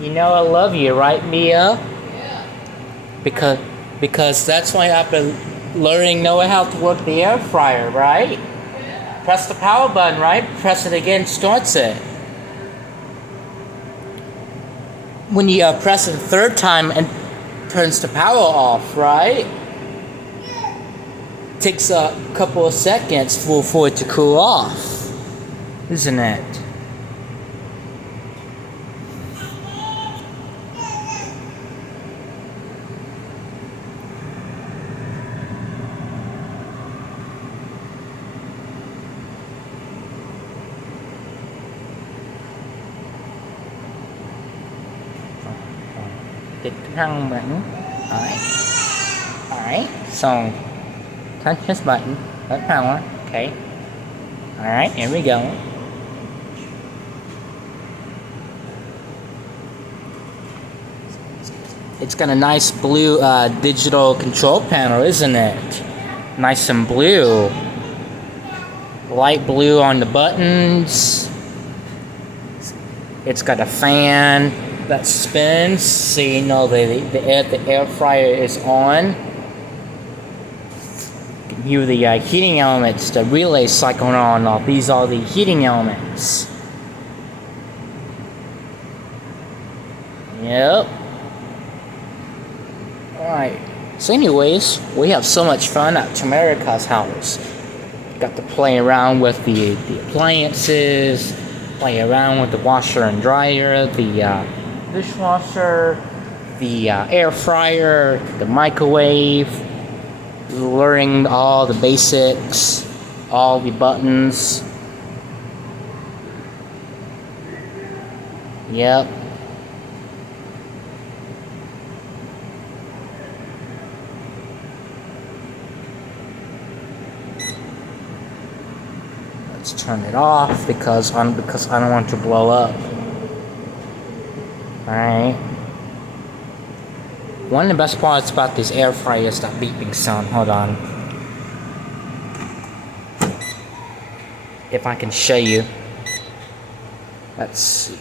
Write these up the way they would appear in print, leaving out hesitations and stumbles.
You know I love you, right, Mia? Yeah. Because because that's why I've been learning know how to work the air fryer, right? Yeah. Press the power button, right? Press it again, starts it. When you press it the third time and turns the power off, right? Takes a couple of seconds for it to cool off, isn't it? Kích thăng button. Alright. So touch this button. Let power. Okay. Alright, here we go. It's got a nice blue digital control panel, isn't it? Nice and blue. Light blue on the buttons. It's got a fan that spins, so you know the air fryer is on. You can hear the heating elements, the relay cycling on off. These are the heating elements. Yep. Alright. So anyways, we have so much fun at Tamarica's house. Got to play around with the appliances, play around with the washer and dryer, the dishwasher, the air fryer, the microwave, learning all the basics, all the buttons. Yep. Let's turn it off because I don't want to blow up. Alright. One of the best parts about this air fryer is that beeping sound. Hold on. If I can show you. Let's see.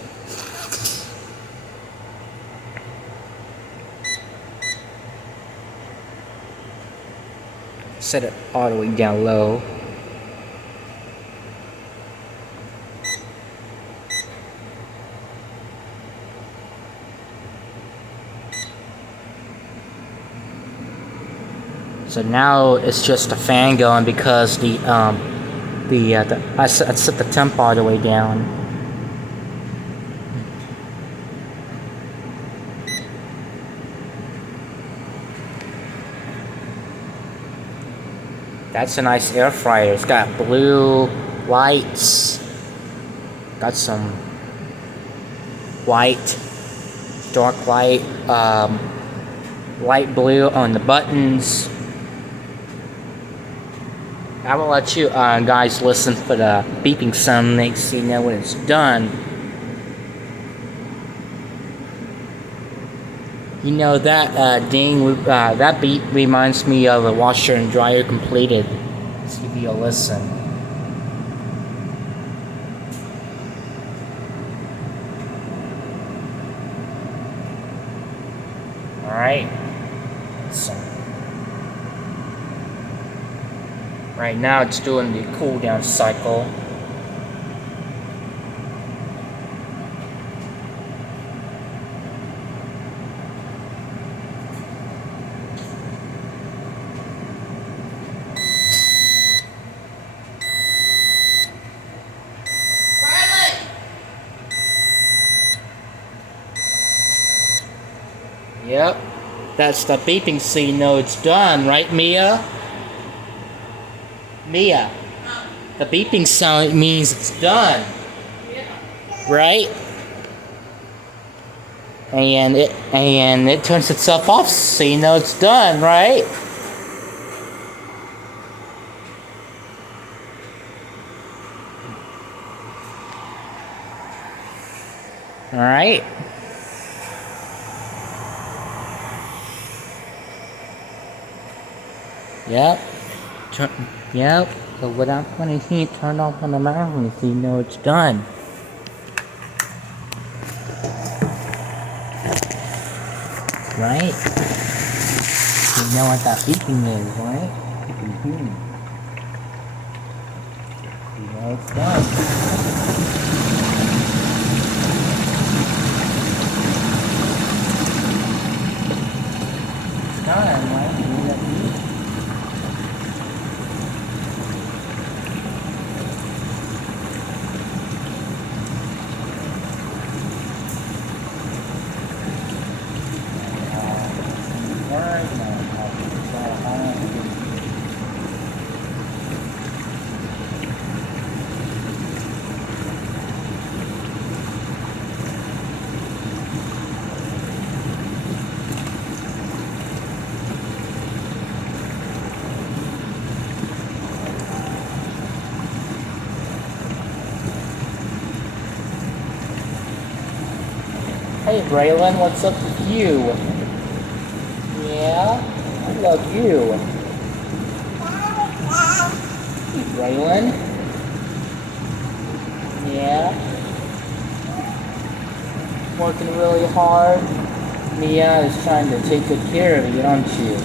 Set it all the way down low. So now it's just a fan going because I set the temp all the way down. That's a nice air fryer. It's got blue lights. Got some white, dark light, light blue on the buttons. I will let you guys listen for the beeping sound next so you know when it's done. You know that ding, that beep reminds me of the washer and dryer completed. Let's give you a listen. Alright. So right now it's doing the cool down cycle. Yep. That's the beeping so you know it's done, right, Mia? Mia, the beeping sound means it's done. Right? And it turns itself off so you know it's done, right? Alright. Yep. Yep. So without putting heat, turn off on the mountain so you know it's done. right? You know what that beeping is, right? Mm-hmm. You know it's done. It's done, right? You hear that beep? Hey Braylon, what's up with you? Yeah, I love you. Hey Braylon. Yeah. Working really hard. Mia is trying to take good care of you, don't you?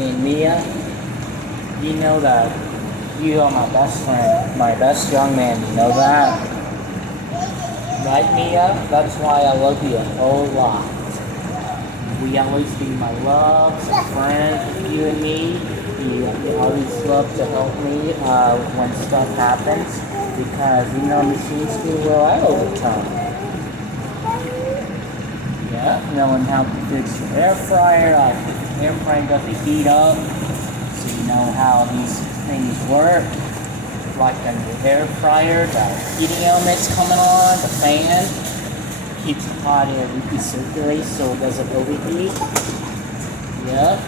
And Mia, you know that you are my best friend, my best young man, you know that? Right, Mia? That's why I love you a whole lot. We always be my loves and friends with you and me. You always love to help me when stuff happens because you know machines do wear out over time. Yeah, knowing how to fix your air fryer, if the air fryer doesn't heat up, so you know how these things work. Like an air fryer, the heating element's coming on, the fan keeps the hot air recirculate so it doesn't overheat. Yep.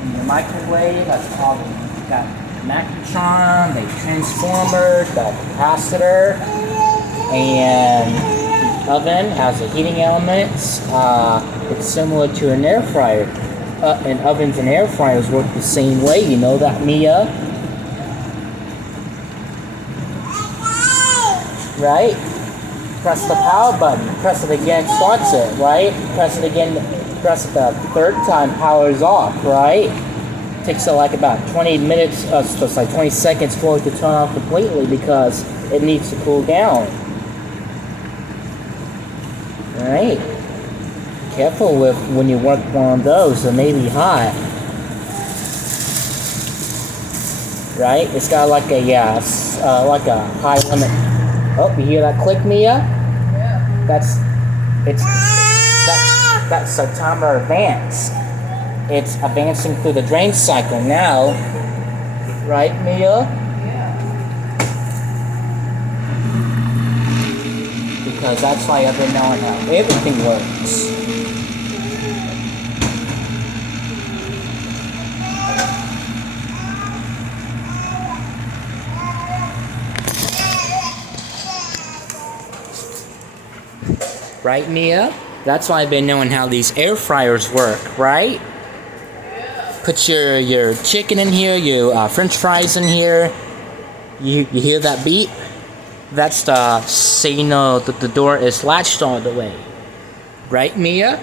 And your microwave, that's called got magnetron, the transformer, the capacitor, and the oven has the heating elements. It's similar to an air fryer. And ovens and air fryers work the same way. You know that, Mia? Right? Press the power button. Press it again, starts it, right? Press it again, press it the third time, power's off, right? Takes like about 20 minutes, so it's like 20 seconds for it to turn off completely because it needs to cool down. Right? Careful with when you work one of those, it may be hot. Right? It's got like a like a high limit. Oh, you hear that click, Mia? Yeah. That's a timer advance. It's advancing through the drain cycle now. Right, Mia? Yeah. Because that's why I've been knowing how everything works. Right, Mia? That's why I've been knowing how these air fryers work, right? Yeah. Put your chicken in here, your French fries in here. You hear that beep? That's to say you know that the door is latched all the way. Right, Mia?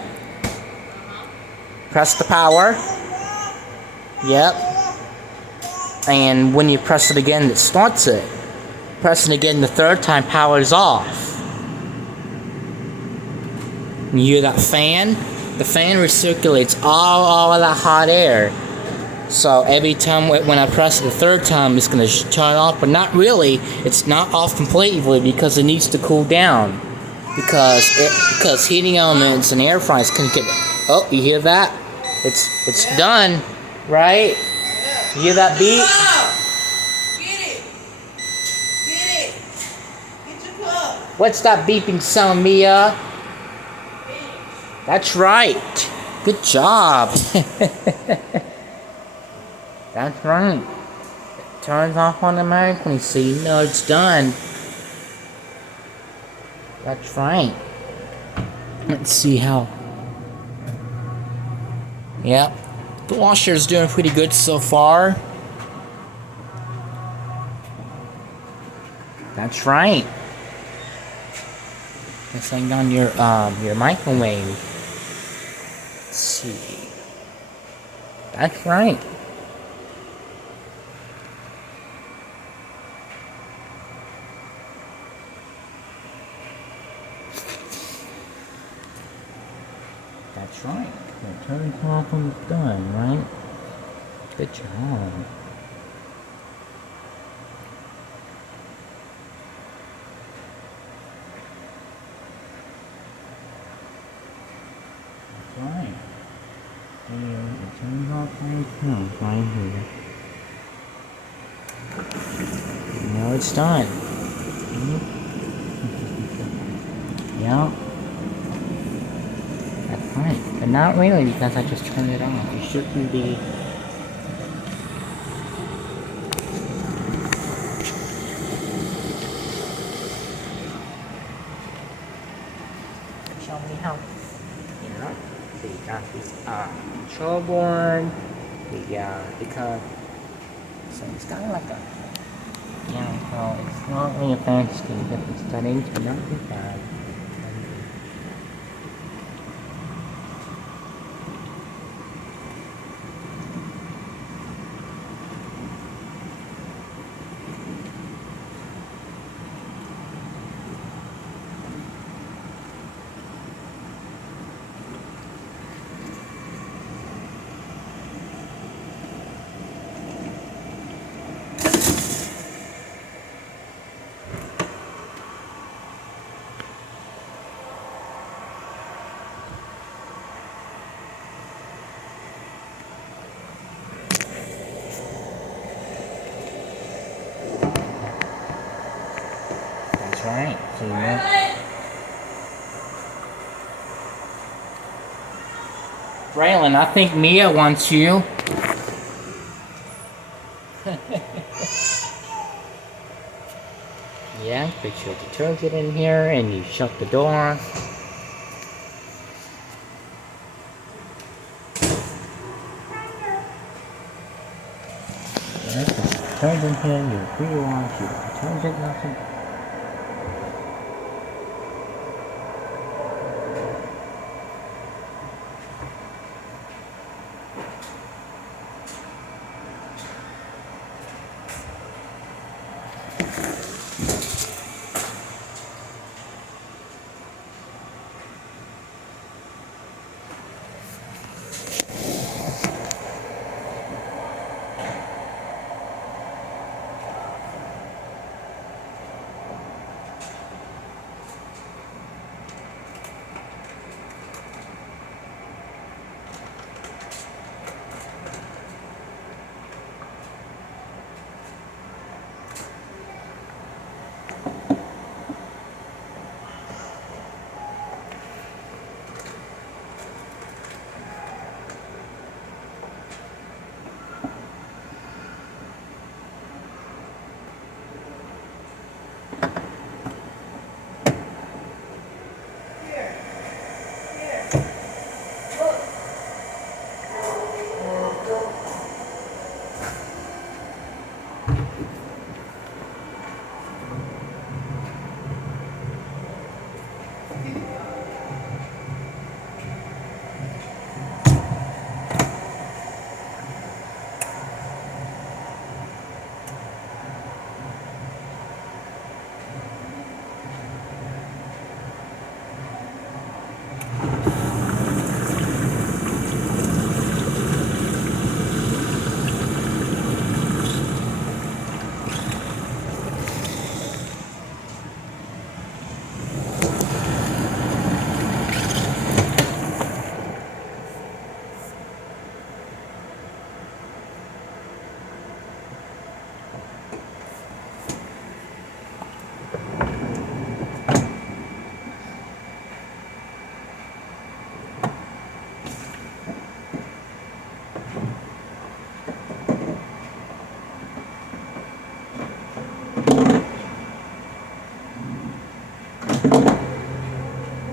Press the power. Yep. And when you press it again, it starts it. Pressing again the third time, power is off. You hear that fan? The fan recirculates all of that hot air. So every time when I press it the third time, it's going to turn off, but not really. It's not off completely because it needs to cool down. Because heating elements and air fryers can get. Oh, you hear that? It's done, right? Yeah. You hear that beep? Get it. Get it. Get your cup. What's that beeping sound, Mia? That's right. Good job. That's right. It turns off automatically so you know it's done. That's right. Let's see how. Yep. The washer is doing pretty good so far. That's right. It's like on your microwave. Let's see. That's right. That's right. The turn off when it's done, right? Good job. That's right. Here, it turns off when it comes, right here. Now it's done. Yep. That's right. But not really, because I just turned it off. You shouldn't be. Show me how. Yeah. So you got this control board. Because so it's kind of like a so it's not really fancy. Different settings, but not too bad. That's right. So you know. Braylon, I think Mia wants you. Yeah, put your detergent in here and you shut the door. Yeah, put the detergent here, you pre-wash your detergent nothing.